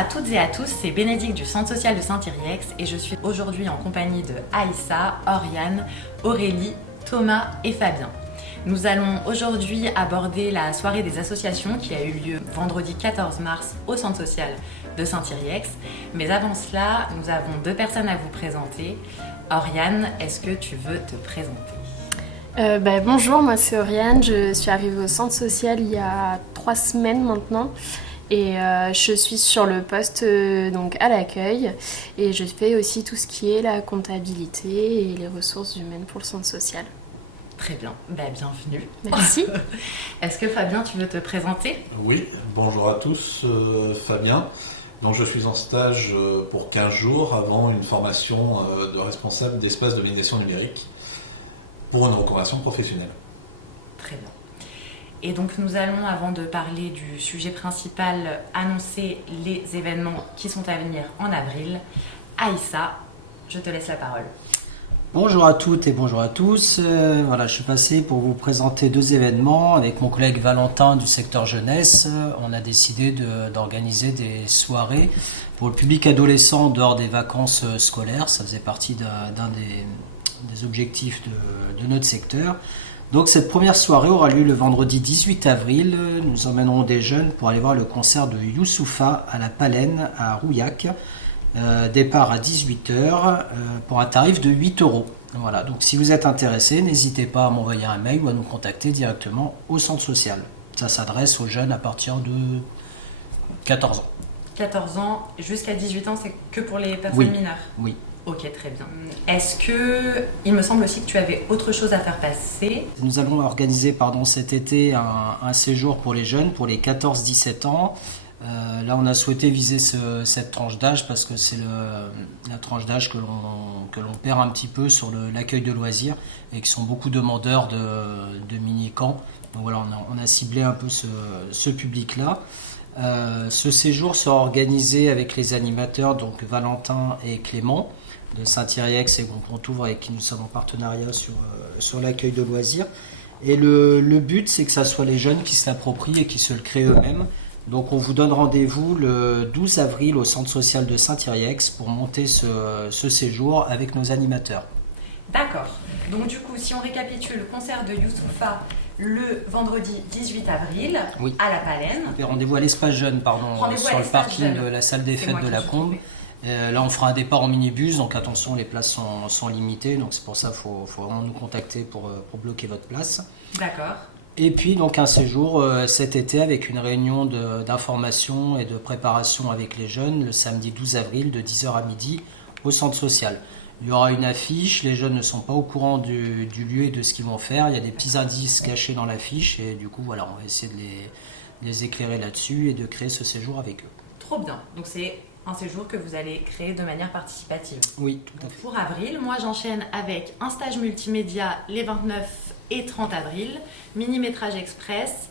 à toutes et à tous, c'est Bénédicte du Centre social de Saint-Yrieix et je suis aujourd'hui en compagnie de Aïssa, Oriane, Aurélie, Thomas et Fabien. Nous allons aujourd'hui aborder la soirée des associations qui a eu lieu vendredi 14 mars au Centre social de Saint-Yrieix. Mais avant cela, nous avons deux personnes à vous présenter. Oriane, est-ce que tu veux te présenter ? Bonjour, moi c'est Oriane, je suis arrivée au centre social il y a 3 semaines maintenant et je suis sur le poste donc à l'accueil et je fais aussi tout ce qui est la comptabilité et les ressources humaines pour le centre social. Très bien, bienvenue. Merci. Est-ce que Fabien, tu veux te présenter ? Oui, bonjour à tous, Fabien. Donc je suis en stage pour 15 jours avant une formation de responsable d'espace de médiation numérique pour une reconversion professionnelle. Très bien. Et donc nous allons, avant de parler du sujet principal, annoncer les événements qui sont à venir en avril. Aïssa, je te laisse la parole. Bonjour à toutes et bonjour à tous. Je suis passé pour vous présenter 2 événements. Avec mon collègue Valentin du secteur jeunesse, on a décidé d'organiser des soirées pour le public adolescent en dehors des vacances scolaires. Ça faisait partie d'un des objectifs de notre secteur. Donc cette première soirée aura lieu le vendredi 18 avril. Nous emmènerons des jeunes pour aller voir le concert de Youssoupha à la Palaine à Rouillac. Départ à 18h pour un tarif de 8 €. Voilà, donc si vous êtes intéressé, n'hésitez pas à m'envoyer un mail ou à nous contacter directement au centre social. Ça s'adresse aux jeunes à partir de 14 ans. 14 ans jusqu'à 18 ans, c'est que pour les personnes mineures ? Oui. Ok, très bien. Est-ce que, il me semble aussi que tu avais autre chose à faire passer ? Nous allons organiser cet été un séjour pour les jeunes, pour les 14-17 ans. Là, on a souhaité viser cette tranche d'âge parce que c'est la tranche d'âge que l'on perd un petit peu sur l'accueil de loisirs et qui sont beaucoup demandeurs de mini-camps. Donc voilà, on a ciblé un peu ce public-là. Ce séjour sera organisé avec les animateurs, donc Valentin et Clément de Saint-Yrieix et Goncontouvre, avec qui nous sommes en partenariat sur l'accueil de loisirs. Et le but, c'est que ça soit les jeunes qui se l'approprient et qui se le créent eux-mêmes. Donc on vous donne rendez-vous le 12 avril au centre social de Saint-Yrieix pour monter ce séjour avec nos animateurs. D'accord. Donc du coup, si on récapitule, concert de Youssoupha le vendredi 18 avril à la Palaine. Et rendez-vous à l'espace jeune, sur le parking de la salle des fêtes de la Combe. Là, on fera un départ en minibus, donc attention, les places sont limitées. Donc c'est pour ça qu'il faut vraiment nous contacter pour bloquer votre place. D'accord. Et puis donc un séjour cet été avec une réunion d'information et de préparation avec les jeunes le samedi 12 avril de 10h à midi au centre social. Il y aura une affiche, les jeunes ne sont pas au courant du lieu et de ce qu'ils vont faire. Il y a des petits indices cachés dans l'affiche et du coup voilà, on va essayer de les éclairer là-dessus et de créer ce séjour avec eux. Trop bien, donc c'est un séjour que vous allez créer de manière participative. Oui, tout à fait. Pour avril, moi j'enchaîne avec un stage multimédia les 29 et 30 avril, mini-métrage express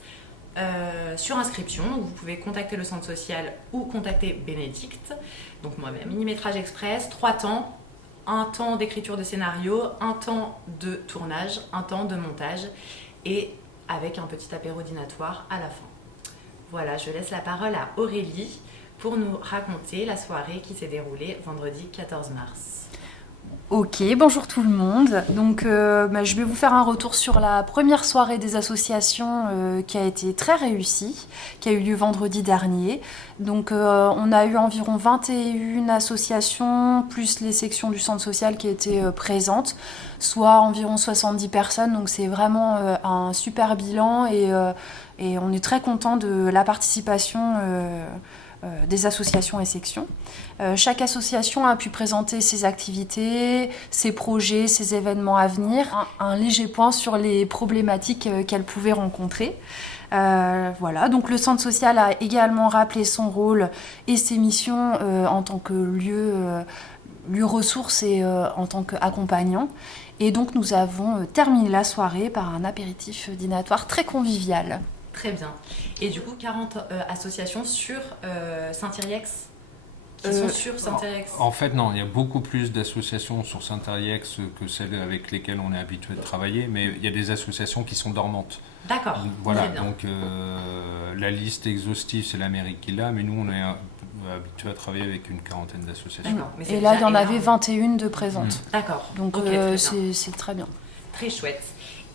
sur inscription. Donc vous pouvez contacter le centre social ou contacter Bénédicte. Donc moi-même, mini-métrage express, 3 temps. Un temps d'écriture de scénario, un temps de tournage, un temps de montage et avec un petit apéro dînatoire à la fin. Voilà, je laisse la parole à Aurélie pour nous raconter la soirée qui s'est déroulée vendredi 14 mars. Ok, bonjour tout le monde. Donc, je vais vous faire un retour sur la première soirée des associations qui a été très réussie, qui a eu lieu vendredi dernier. Donc, on a eu environ 21 associations, plus les sections du centre social qui étaient présentes, soit environ 70 personnes. Donc, c'est vraiment un super bilan et on est très content de la participation des associations et sections. Chaque association a pu présenter ses activités, ses projets, ses événements à venir, un léger point sur les problématiques qu'elle pouvait rencontrer. Donc le centre social a également rappelé son rôle et ses missions en tant que lieu ressource et en tant qu'accompagnant. Et donc nous avons terminé la soirée par un apéritif dînatoire très convivial. Très bien. Et du coup, 40 associations sur Saint-Yrieix qui sont sur Saint-Yrieix. En fait, non, il y a beaucoup plus d'associations sur Saint-Yrieix que celles avec lesquelles on est habitué de travailler, mais il y a des associations qui sont dormantes. D'accord. Voilà, donc la liste exhaustive, c'est la mairie qui l'a, mais nous, on est habitué à travailler avec une quarantaine d'associations. D'accord. Mais c'est Et là, il y en déjà avait énorme. 21 de présentes. D'accord. Donc Ok, très bien. c'est très bien. Très chouette.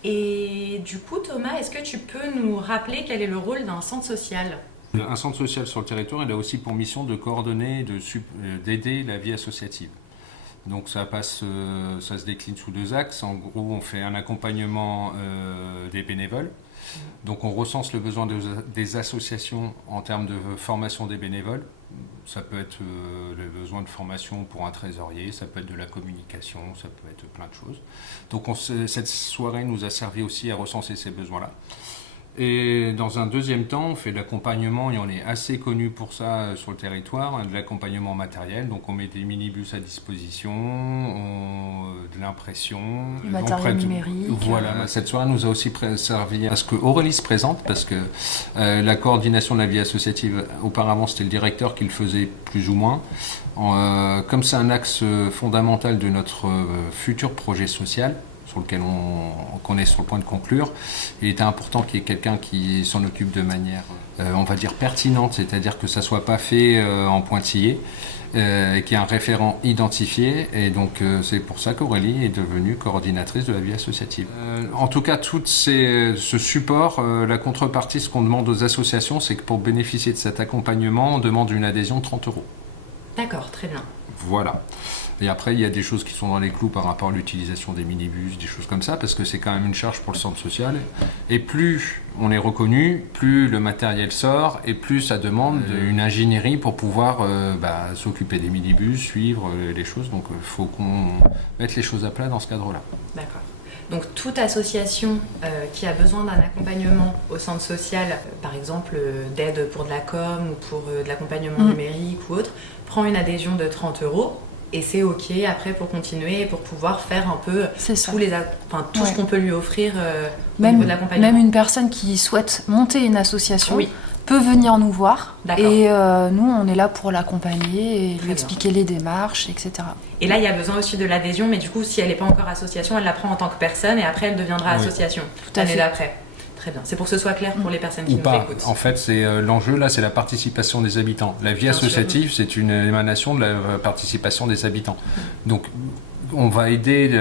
Et du coup, Thomas, est-ce que tu peux nous rappeler quel est le rôle d'un centre social ? Un centre social sur le territoire, il a aussi pour mission de coordonner, d'aider la vie associative. Donc ça se décline sous 2 axes. En gros, on fait un accompagnement des bénévoles. Donc on recense le besoin des associations en termes de formation des bénévoles. Ça peut être le besoin de formation pour un trésorier, ça peut être de la communication, ça peut être plein de choses. Donc cette soirée nous a servi aussi à recenser ces besoins-là. Et dans un deuxième temps, on fait de l'accompagnement, et on est assez connu pour ça sur le territoire, de l'accompagnement matériel. Donc on met des minibus à disposition, de l'impression. Le matériel numérique. Voilà, cette soirée nous a aussi servi à ce que Aurélie se présente, parce que la coordination de la vie associative, auparavant c'était le directeur qui le faisait plus ou moins. Comme c'est un axe fondamental de notre futur projet social, sur lequel qu'on est sur le point de conclure, il était important qu'il y ait quelqu'un qui s'en occupe de manière, on va dire, pertinente, c'est-à-dire que ça ne soit pas fait en pointillé, et qu'il y ait un référent identifié, et donc c'est pour ça qu'Aurélie est devenue coordinatrice de la vie associative. En tout cas, ce support, la contrepartie, ce qu'on demande aux associations, c'est que pour bénéficier de cet accompagnement, on demande une adhésion de 30 €. D'accord, très bien. Voilà. Et après, il y a des choses qui sont dans les clous par rapport à l'utilisation des minibus, des choses comme ça, parce que c'est quand même une charge pour le centre social. Et plus on est reconnu, plus le matériel sort, et plus ça demande une ingénierie pour pouvoir s'occuper des minibus, suivre les choses. Donc il faut qu'on mette les choses à plat dans ce cadre-là. D'accord. Donc toute association qui a besoin d'un accompagnement au centre social, par exemple d'aide pour de la com ou pour de l'accompagnement numérique ou autre, prend une adhésion de 30 € et c'est OK après pour continuer et pour pouvoir faire un peu tout ce qu'on peut lui offrir au niveau de l'accompagnement. Même une personne qui souhaite monter une association Oui. peut venir nous voir. D'accord. Et nous, on est là pour l'accompagner et Très lui expliquer les démarches, etc. Et là, il y a besoin aussi de l'adhésion, mais du coup, si elle n'est pas encore association, elle la prend en tant que personne et après, elle deviendra association à l'année fait. d'après. Très bien. C'est pour que ce soit clair pour les personnes qui Ou nous pas. écoutent. En fait, c'est l'enjeu là, c'est la participation des habitants. La vie Bien associative, c'est une émanation de la participation des habitants. Donc, on va aider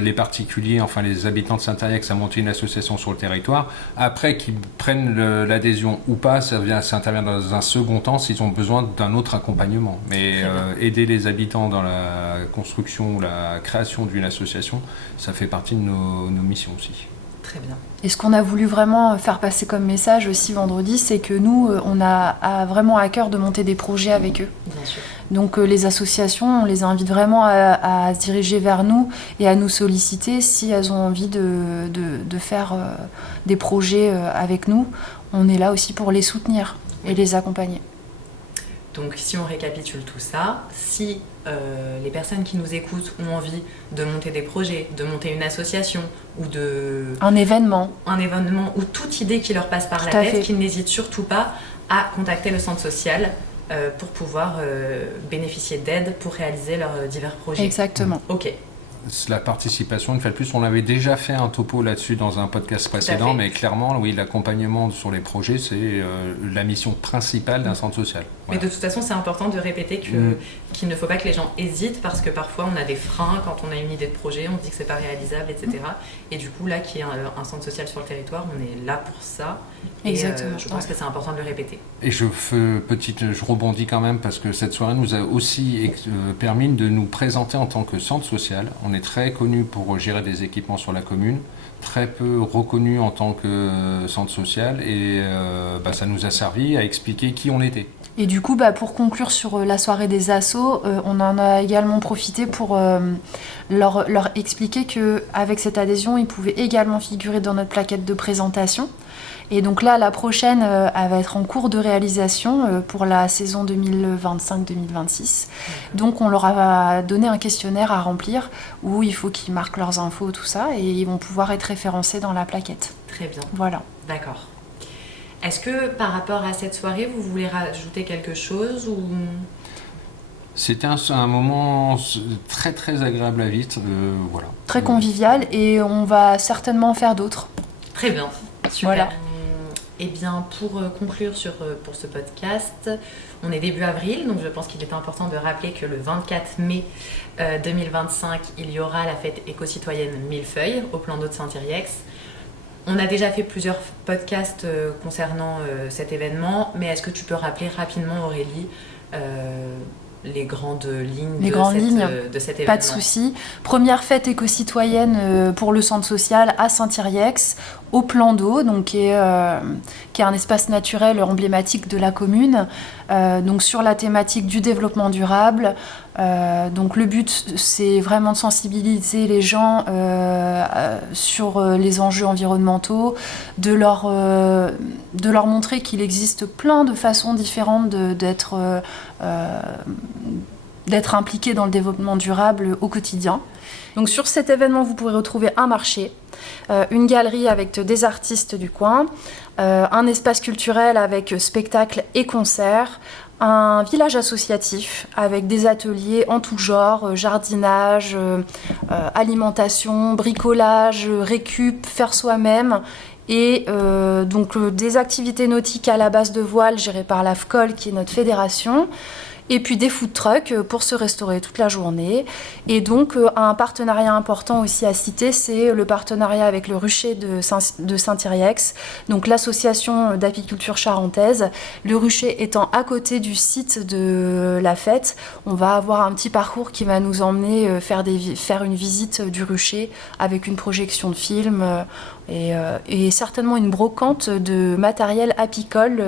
les particuliers, enfin les habitants de Saint-Arièx à monter une association sur le territoire. Après, qu'ils prennent l'adhésion ou pas, ça intervient dans un second temps s'ils ont besoin d'un autre accompagnement. Mais aider les habitants dans la construction ou la création d'une association, ça fait partie de nos missions aussi. Très bien. Et ce qu'on a voulu vraiment faire passer comme message aussi vendredi, c'est que nous, on a vraiment à cœur de monter des projets avec eux. Bien sûr. Donc les associations, on les invite vraiment à se diriger vers nous et à nous solliciter si elles ont envie de faire des projets avec nous. On est là aussi pour les soutenir et les accompagner. Donc si on récapitule tout ça, si les personnes qui nous écoutent ont envie de monter des projets, de monter une association ou un événement ou toute idée qui leur passe par Tout la à tête, fait. qu'ils n'hésitent surtout pas à contacter le centre social pour pouvoir bénéficier d'aide pour réaliser leurs divers projets. Exactement. Ok. La participation, une fois de plus, on avait déjà fait un topo là-dessus dans un podcast précédent, fait. mais clairement, oui, l'accompagnement sur les projets, c'est la mission principale d'un centre social. Mais Voilà. de toute façon, c'est important de répéter qu'il ne faut pas que les gens hésitent parce que parfois on a des freins quand on a une idée de projet, on se dit que c'est pas réalisable, etc. Et du coup, là, qu'il y ait un centre social sur le territoire, on est là pour ça. Et, Exactement. je pense que c'est important de le répéter. Et je rebondis quand même parce que cette soirée nous a aussi permis de nous présenter en tant que centre social. On est très connu pour gérer des équipements sur la commune, très peu reconnu en tant que centre social et ça nous a servi à expliquer qui on était. Et du coup, pour conclure sur la soirée des assos, on en a également profité pour leur expliquer qu'avec cette adhésion, ils pouvaient également figurer dans notre plaquette de présentation. Et donc là, la prochaine, elle va être en cours de réalisation pour la saison 2025-2026. Donc on leur a donné un questionnaire à remplir où il faut qu'ils marquent leurs infos, tout ça, et ils vont pouvoir être référencés dans la plaquette. Très bien. Voilà. D'accord. Est-ce que par rapport à cette soirée, vous voulez rajouter quelque chose ou... C'était un moment très très agréable à vivre, voilà. Très convivial et on va certainement en faire d'autres. Très bien. Super. Voilà. Eh bien, pour conclure pour ce podcast, on est début avril, donc je pense qu'il est important de rappeler que le 24 mai 2025, il y aura la fête éco-citoyenne Millefeuille au plan d'eau de Saint-Yrieix. On a déjà fait plusieurs podcasts concernant cet événement, mais est-ce que tu peux rappeler rapidement, Aurélie, les grandes lignes de cet événement? Pas de souci. Première fête éco-citoyenne pour le centre social à Saint-Yrieix, au plan d'eau, donc qui est un espace naturel emblématique de la commune, donc sur la thématique du développement durable. Donc le but, c'est vraiment de sensibiliser les gens sur les enjeux environnementaux, de leur montrer qu'il existe plein de façons différentes d'être impliqué dans le développement durable au quotidien. Donc sur cet événement, vous pourrez retrouver un marché, une galerie avec des artistes du coin, un espace culturel avec spectacles et concerts, un village associatif avec des ateliers en tout genre, jardinage, alimentation, bricolage, récup, faire soi-même, et donc des activités nautiques à la base de voile gérées par la FCOL, qui est notre fédération, et puis des food trucks pour se restaurer toute la journée. Et donc un partenariat important aussi à citer, c'est le partenariat avec le rucher de Saint-Yrieix, donc l'association d'apiculture charentaise. Le rucher étant à côté du site de la fête, on va avoir un petit parcours qui va nous emmener faire une visite du rucher avec une projection de film et certainement une brocante de matériel apicole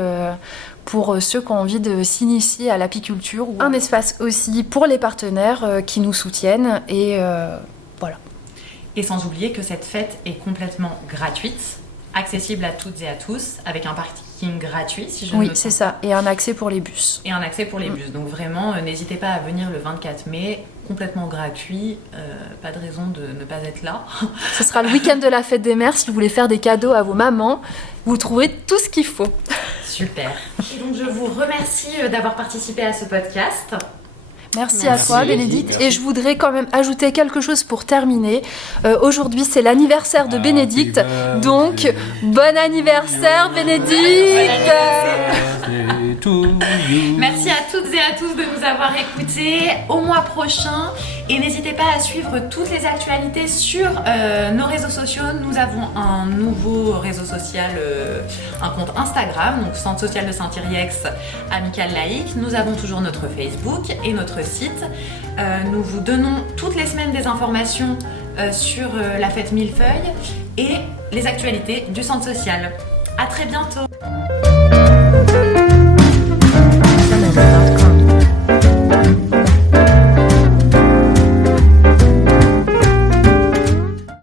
pour ceux qui ont envie de s'initier à l'apiculture. Un espace aussi pour les partenaires qui nous soutiennent, et voilà. Et sans oublier que cette fête est complètement gratuite, accessible à toutes et à tous, avec un parking gratuit, si je ne me Oui, trompe. c'est ça, et un accès pour les bus. Et un accès pour les bus. Donc vraiment, n'hésitez pas à venir le 24 mai, complètement gratuit, pas de raison de ne pas être là. Ce sera le week-end de la fête des mères, si vous voulez faire des cadeaux à vos mamans, vous trouverez tout ce qu'il faut. Super. Et donc je vous remercie d'avoir participé à ce podcast. Merci à toi, Bénédicte. Et je voudrais quand même ajouter quelque chose pour terminer. Aujourd'hui, c'est l'anniversaire de Bénédicte. Donc, bon anniversaire, Bénédicte! Merci à toutes et à tous de nous avoir écoutés. Au mois prochain. Et n'hésitez pas à suivre toutes les actualités sur nos réseaux sociaux. Nous avons un nouveau réseau social, un compte Instagram, donc Centre Social de Saint-Yrieix, Amical Laïque. Nous avons toujours notre Facebook et notre site. Nous vous donnons toutes les semaines des informations sur la fête Millefeuille et les actualités du Centre Social. À très bientôt.